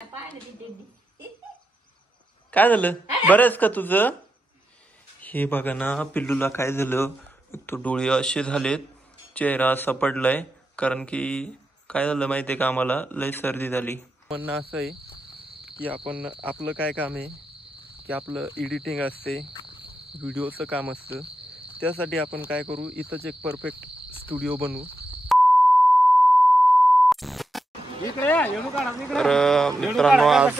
काय झालं बरं आहेस का तुझं? हे बघा ना पिल्लूला काय झालं, तो डोळे असे झालेत, चेहरा असा पडलाय, कारण की काय झालं माहितीये का, आम्हाला लय सर्दी झाली. म्हणणं असं आहे की आपण आपलं काय काम आहे की आपलं एडिटिंग असते, व्हिडिओचं काम असतं, त्यासाठी आपण काय करू, इथंच एक परफेक्ट स्टुडिओ बनवू. तर मित्रांनो आज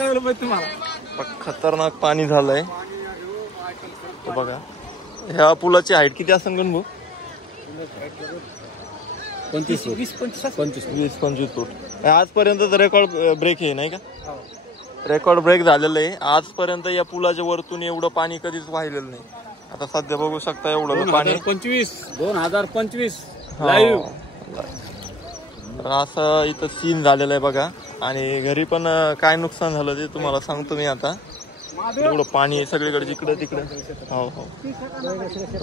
खतरनाक पाणी झालंय. तो बघा ह्या पुलाची हाईट किती असेल गणभाऊ? 20-25 फूट. आजपर्यंत रेकॉर्ड ब्रेक आहे नाही का? रेकॉर्ड ब्रेक झालेलं आहे. आजपर्यंत या पुलाच्या वरतून एवढं पाणी कधीच वाहिलेलं नाही. आता सध्या बघू शकता एवढं पाणी 2025 लाईव्ह. असं इथं सीन झालेलं आहे बघा. आणि घरी पण काय नुकसान झालं ते तुम्हाला सांगतो मी आता. एवढं पाणी सगळीकडे जिकडे तिकडे. हो हो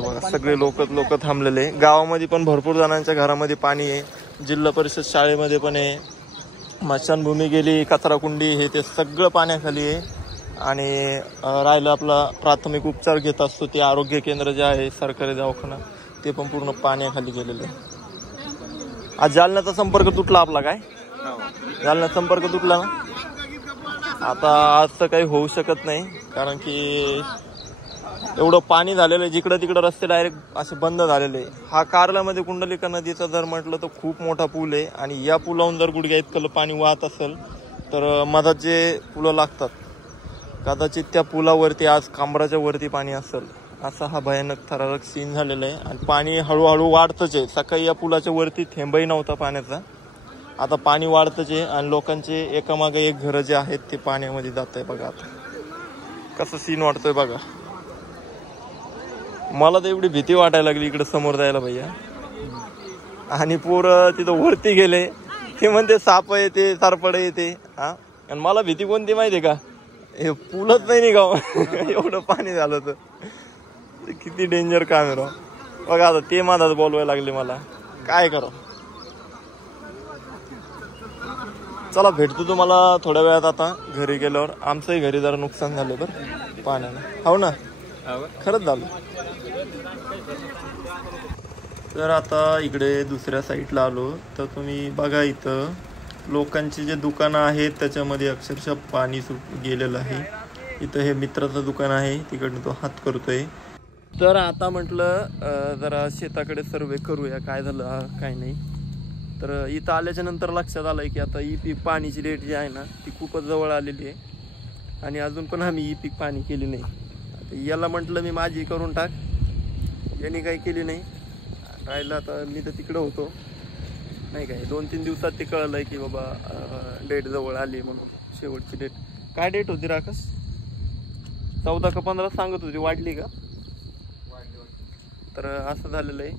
बघा सगळे लोक थांबलेले. गावामध्ये पण भरपूर जणांच्या घरामध्ये पाणी आहे. जिल्हा परिषद शाळेमध्ये पण आहे. स्मशानभूमी गेली, कचरा कुंडी, हे ते सगळं पाण्याखाली आहे. आणि राहिलं आपला प्राथमिक उपचार घेत असतो ते आरोग्य केंद्र जे आहे सरकारी दवाखाना, ते पण पूर्ण पाण्याखाली गेलेलं आहे. आज जालन्याचा संपर्क तुटला आपला. काय जालन्याचा संपर्क तुटला ना. आता आज तर काही होऊ शकत नाही, कारण की एवढं पाणी झालेलं आहे. जिकडं तिकडं रस्ते डायरेक्ट असे बंद झालेले आहे. हा कार्ल्यामध्ये कुंडलिका नदीचा जर म्हटलं तर खूप मोठा पूल आहे. आणि या पुलावून जर गुडघ्या इतकं पाणी वाहत असेल तर मधात जे पुलं लागतात कदाचित त्या पुलावरती आज कांबराच्या वरती पाणी असेल. असा हा भयानक थरारक सीन झालेला आहे. आणि पाणी हळूहळू वाढतच आहे. सकाळी या पुलाच्या वरती थेंबही नव्हता पाण्याचा, आता पाणी वाढतच आहे. आणि लोकांचे एकामागे एक घरं जे आहेत ते पाण्यामध्ये जात आहे. बघा आता कसं सीन वाटतोय बघा. मला तर एवढी भीती वाटायला लागली इकडे समोर जायला भैया. आणि पोरं तिथं वरती गेले, ते म्हणते साप येते, सारपड येते. हा, आणि मला भीती कोणती माहितीये का, हे पूलच नाही निघाव एवढं पाणी झालं तर. किती डेंजर काम आहे राव. बघा आता ते मधात बोलवायला लागले मला, काय करा. चला भेटतो तुम्हाला थोड्या वेळात आता घरी गेल्यावर. आमचंही घरी जरा नुकसान झालं बरं पाण्यानं. हो ना, खरंच झालं. तर आता इकडे दुसऱ्या साईडला आलो तर तुम्ही बघा इथं लोकांची जे दुकानं आहेत त्याच्यामध्ये अक्षरशः पाणी गेलेलं आहे. इथं हे मित्राचं दुकान आहे, तिकडनं तो हात करतोय. तर आता म्हटलं जरा शेताकडे सर्वे करूया, काय झालं काय नाही. तर इथं आल्याच्या नंतर लक्षात आलंय की आता ई पीक पाणीची रेट जी आहे ना ती खूपच जवळ आलेली आहे. आणि अजून पण आम्ही ई पीक पाणी केली नाही. आता याला म्हटलं मी माझी करून टाक, यांनी काही केली नाही. राहिलं आता मी तर तिकडं होतो नाही काय, 2-3 दिवसात ते कळलंय की बाबा डेट जवळ आली म्हणून. शेवटची डेट काय डेट होती राखस? 14 का 15 सांगत होती, वाढली का? तर असं झालेलं आहे.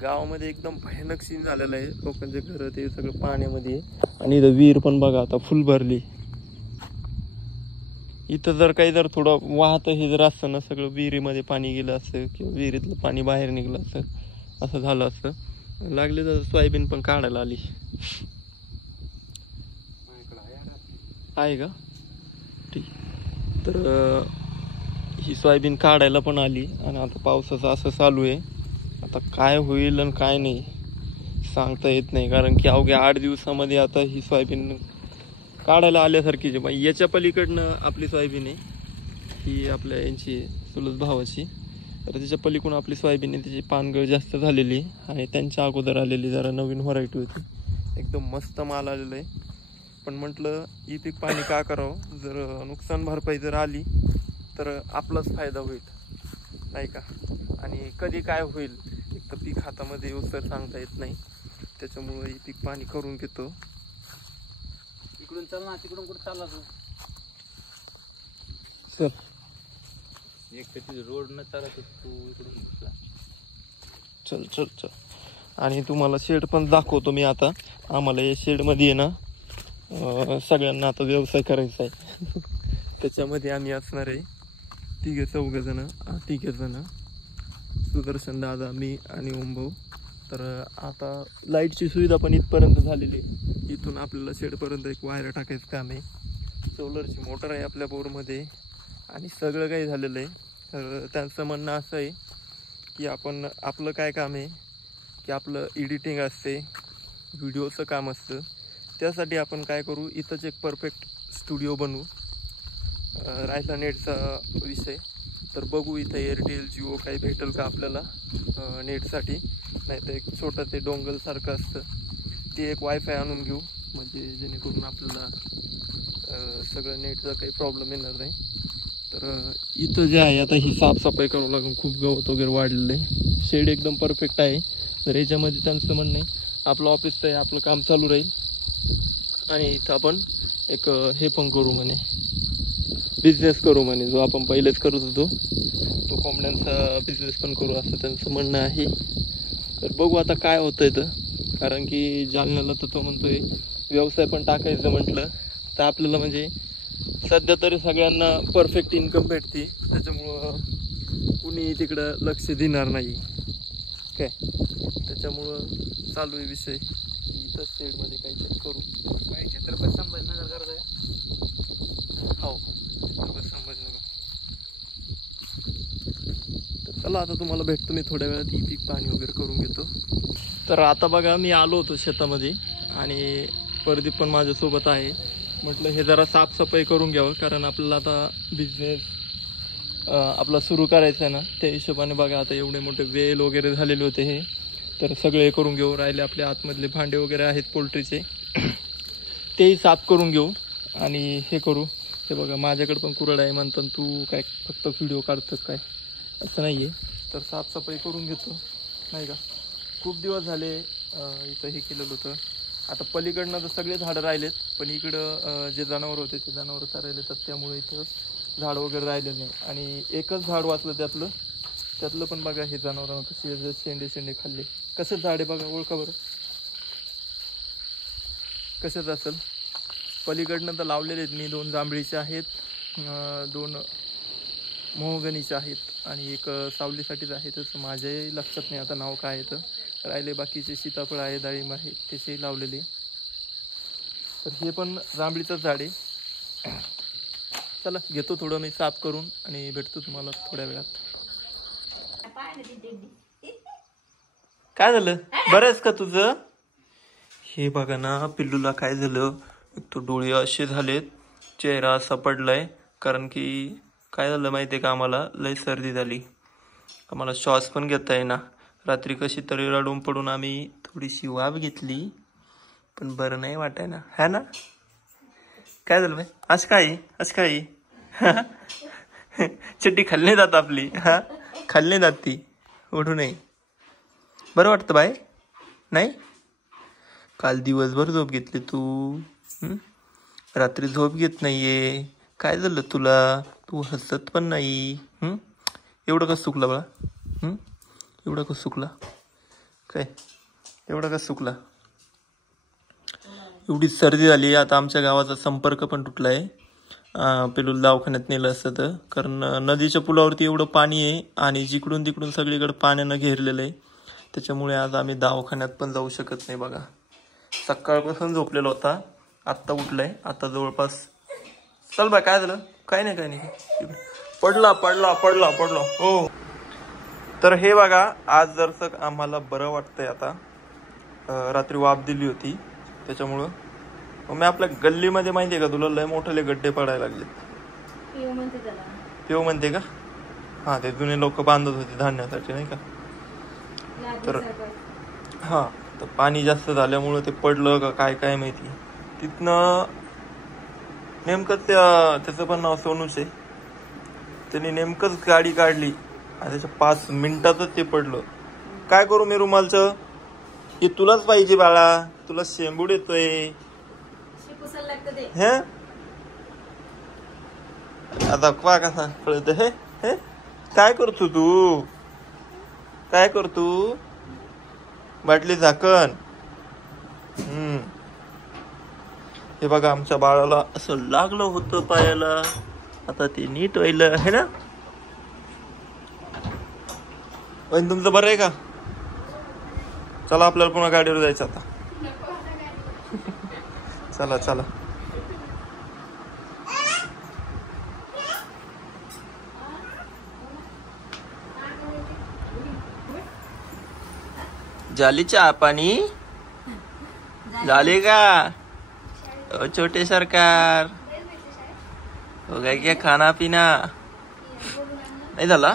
गावामध्ये एकदम भयानक सीन झालेलं आहे. लोकांचे घर ते सगळं पाण्यामध्ये आहे. आणि इथं विहीर पण बघा आता फुल भरली. इथं जर काही जर थोडं वाहत हे जर असतं ना, सगळं विहिरीमध्ये पाणी गेलं असतं किंवा विहिरीतलं पाणी बाहेर निघलं असतं, असं झालं असतं. लागले तर सोयाबीन पण काढायला आली आहे का? ठीक. तर ही सोयाबीन काढायला पण आली. आणि आता पावसाचं असं चालू आहे. आता काय होईल आणि काय नाही सांगता येत नाही, कारण की अवघ्या 8 दिवसामध्ये आता ही सोयाबीन काढायला आल्यासारखीच आहे. याच्या पलीकडनं आपली सोयाबीन आहे, ही आपल्या यांची चुलत भावाची. तर त्याच्या पलीकडून आपली सोयाबीन आहे, त्याची पानगळ जास्त झालेली आणि त्यांच्या अगोदर आलेली जरा नवीन व्हरायटी होती. एकदम मस्त माल आलेला आहे. पण म्हटलं ई पीक पाणी का करावं, जर नुकसान भरपाई जर आली तर आपलाच फायदा होईल नाही का. आणि कधी काय होईल एक तर पीक हातामध्ये येऊ तर सांगता येत नाही. त्याच्यामुळे पीक पाणी करून घेतो. इकडून चल ना, तिकडून कुठं चालला तू? चल एक तर तुझं रोड न चालत तू इकडून चल चल चल. आणि तुम्हाला शेड पण दाखवतो मी आता. आम्हाला या शेडमध्ये आहे ना सगळ्यांना आता व्यवसाय करायचा आहे. त्याच्यामध्ये आम्ही असणार आहे 3-4 जण, 3 जण, सुदर्शन दादा, मी आणि ओमभाऊ. तर आता लाईटची सुविधा पण इथपर्यंत झालेली. इथून आपल्याला शेडपर्यंत एक वायर टाकायचं काम आहे. सोलरची मोटर आहे आपल्या बोरमध्ये आणि सगळं काही झालेलं आहे. तर त्यांचं म्हणणं असं आहे की आपलं काय काम आहे की आपलं एडिटिंग असते, व्हिडिओचं काम असतं. त्यासाठी आपण काय करू, इथंच एक परफेक्ट स्टुडिओ बनवू. राहिला नेटचा विषय तर बघू इथं एअरटेल जिओ काही भेटेल का आपल्याला नेटसाठी. नाही तर एक छोटं ते डोंगलसारखं असतं ते एक वायफाय आणून घेऊ, म्हणजे जेणेकरून आपल्याला सगळं नेटचा काही प्रॉब्लेम येणार नाही. तर इथं जे आहे आता ही साफसफाई करावं लागून खूप गवत वगैरे वाढलेलं आहे. शेड एकदम परफेक्ट आहे. तर याच्यामध्ये त्यांचं म्हणणं आहे आपलं ऑफिसचं आहे, आपलं काम चालू राहील आणि इथं आपण एक हे पण करू म्हणे, बिझनेस करू म्हणे, जो आपण पहिलेच करत होतो तो कोंबड्यांचा बिझनेस पण करू असं त्यांचं म्हणणं आहे. तर बघू आता काय होतं इथं, कारण की जालन्याला तर तो म्हणतोय व्यवसाय पण टाकायचं म्हटलं तर आपल्याला म्हणजे सध्या तरी सगळ्यांना परफेक्ट इन्कम भेटते, त्याच्यामुळं कुणी तिकडं लक्ष देणार नाही काय. त्याच्यामुळं चालू आहे विषय इथं शेडमध्ये काहीतरी करू. छत्रपती संभाजीनगर करतोय. हो छत्रपती संभाजीनगर. तर चला आता तुम्हाला भेटतो मी थोड्या वेळात. ही पीक पाणी वगैरे करून घेतो. तर आता बघा मी आलो होतो शेतामध्ये आणि प्रदीप पण माझ्यासोबत आहे. म्हटलं हे जरा साफसफाई करून घ्यावं, कारण आपल्याला आता बिझनेस आपला सुरू करायचा आहे ना, त्या हिशोबाने बघा आता एवढे मोठे वेल वगैरे झालेले होते हे, तर सगळे करून घेऊ. राहिले आपले आतमधले भांडे वगैरे आहेत पोल्ट्रीचे तेही साफ करून घेऊ आणि हे करू. हे बघा माझ्याकडे पण कुरड आहे म्हणतात, तू काय फक्त व्हिडिओ काढतं काय, असं नाही आहे. तर साफसफाई करून घेतो नाही का. खूप दिवस झाले इथं हे केलेलं होतं. आता पलीकडनं तर सगळे झाडं राहिलेत, पण इकडं जे जनावर होते ते जनावर चरायला येतात, त्यामुळे इथं झाड वगैरे राहिले नाही. आणि एकच झाड वाचलं त्यातलं पण बघा हे जनावरांना कसे शेंडे खाल्ले. कसं झाड आहे बघा, ओळखा बरं कशाचं असेल. पलीकडनं तर लावलेले आहेत मी, 2 जांभळीचे आहेत, 2 मोहगनीचे आहेत आणि एक सावलीसाठीच आहे. तसं माझ्याही लक्षात नाही आता नाव काय आहे. तर राहिले बाकीचे सीताफळ आहे, डाळिंब आहे, त्याचेही लावलेले. तर हे पण जांभळीचं झाड आहे. चला घेतो थोडं मी साफ करून आणि भेटतो तुम्हाला थोड्या वेळात. काय झालं, बरं आहेस का तुझं? हे बघा ना पिल्लूला काय झालं, एक तो डोळे असे झालेत, चेहरा असा पडलाय. कारण की काय झालं माहितीये का, आम्हाला लय सर्दी झाली, आम्हाला श्वास पण घेता येईना. रात्री कशी तरी रडून पडून आम्ही थोडीशी वाफ घेतली, पण बरं नाही वाटाय ना, है ना. काय झालं बाई, आज काय चड्डी खाल्ली जात आपली, हा खाल्ली जात ती, ओढू नये. बरं वाटतं बाय नाही. काल दिवसभर झोप घेतली तू, रात्री झोप घेत नाहीये. काय झालं तुला, तू हसत पण नाही. एवढं कसं चुकला बा, एवढं कसं चुकला काय, एवढं कसं चुकला. एवढी सर्दी झाली. आता आमच्या गावाचा संपर्क पण तुटला आहे. पेलू दवाखान्यात नेलं असतं तर, कारण नदीच्या पुलावरती एवढं पाणी आहे आणि जिकडून तिकडून सगळीकडे पाण्यानं घेरलेलं आहे. त्याच्यामुळे आज आम्ही दवाखान्यात पण जाऊ शकत नाही बघा. सकाळपासून झोपलेला होता, आत्ता उठलाय. आता जवळपास चल बा, काय झालं, काय नाही पडला हो. तर हे बघा आज जरसं आम्हाला बरं वाटतंय. आता रात्री वाफ दिली होती त्याच्यामुळं. मी आपल्या गल्लीमध्ये माहितीये का तुला, लय मोठे गड्डे पडायला लागले. पिओ म्हणते का, हा ते जुने लोक बांधत होते धान्यासाठी नाही का. तर हा तर पाणी जास्त झाल्यामुळं ते पडलं का काय माहिती. तिथनं नेमकं त्याचं पण नाव सोनूच आहे. त्यांनी नेमकंच गाडी काढली आणि त्याच्या 5 मिनिटातच ते पडलं. काय करू मी रुमालचं, हे तुलाच पाहिजे बाळा, तुला शेंबूड येतोय. आता कसा कळत हे, काय करतो बाटली झाकण. हे बघा आमच्या बाळाला असं लागलं होतं पायाला, आता ते नीट व्हायलं है ना. पण तुमचं बरं आहे का. चला आपल्याला पुन्हा गाडीवर जायचं आता. चला झाली चहा पाणी झाले का छोटे सरकार हो गया क्या खाना पिना नाही झाला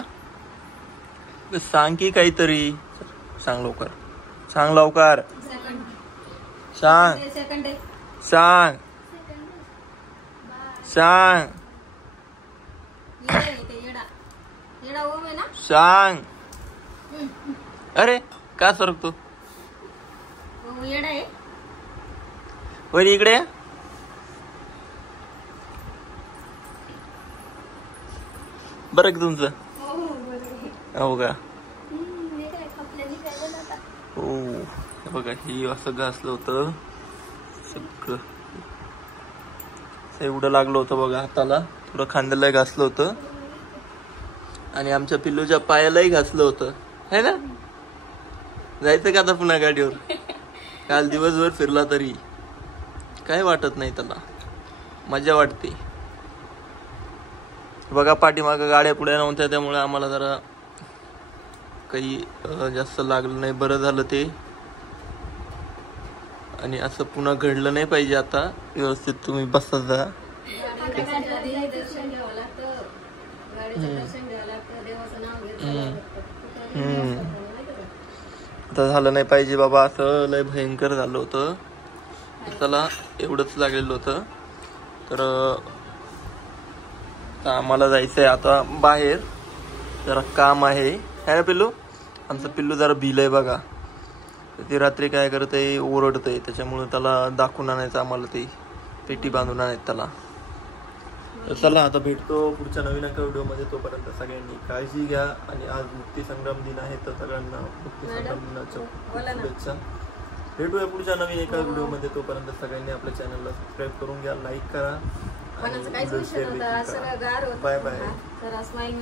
सांग की काहीतरी सांग लवकर सांग लवकर सांग सांग सांग सांग अरे का सरकतो वरी इकडे बरं का तुमचं हो का हो बघा ही असं घासलं होतं सगळं एवढं लागलं होतं बघा हाताला थोडं खांद्याला घासलं होतं आणि आमच्या पिल्लूच्या पायालाही घासलं होतं है ना जायचं का आता पुन्हा गाडीवर काल दिवसभर फिरला तरी काय वाटत नाही त्याला मजा वाटते बघा पाठीमागं गाड्या पुढे नव्हत्या त्यामुळे आम्हाला जरा काही जास्त लागलं नाही बरं झालं ते आणि असं पुन्हा घडलं नाही पाहिजे आता व्यवस्थित तुम्ही बसत जा आता झालं नाही पाहिजे बाबा असं लय भयंकर झालं होतं त्याला एवढंच लागलेलं होतं तर आम्हाला जायचंय आता बाहेर जरा काम आहे ना पिल्लू आमचं पिल्लू जरा भिलंय बघा ते रात्री काय करतंय ओरडतंय त्याच्यामुळे त्याला दाखवून आणायचं आम्हाला ते पेटी बांधून आणायचं त्याला तर चला आता भेटतो पुढच्या नवीन एका व्हिडिओमध्ये तोपर्यंत सगळ्यांनी काळजी घ्या आणि आज मुक्ती संग्राम दिन आहे तर सगळ्यांना मुक्ती संग्राम दिनाच्या शुभेच्छा भेटूया पुढच्या नवीन एका व्हिडिओमध्ये तोपर्यंत सगळ्यांनी आपल्या चॅनलला सबस्क्राईब करून घ्या लाईक करा आणि शेअर देखील करा बाय बाय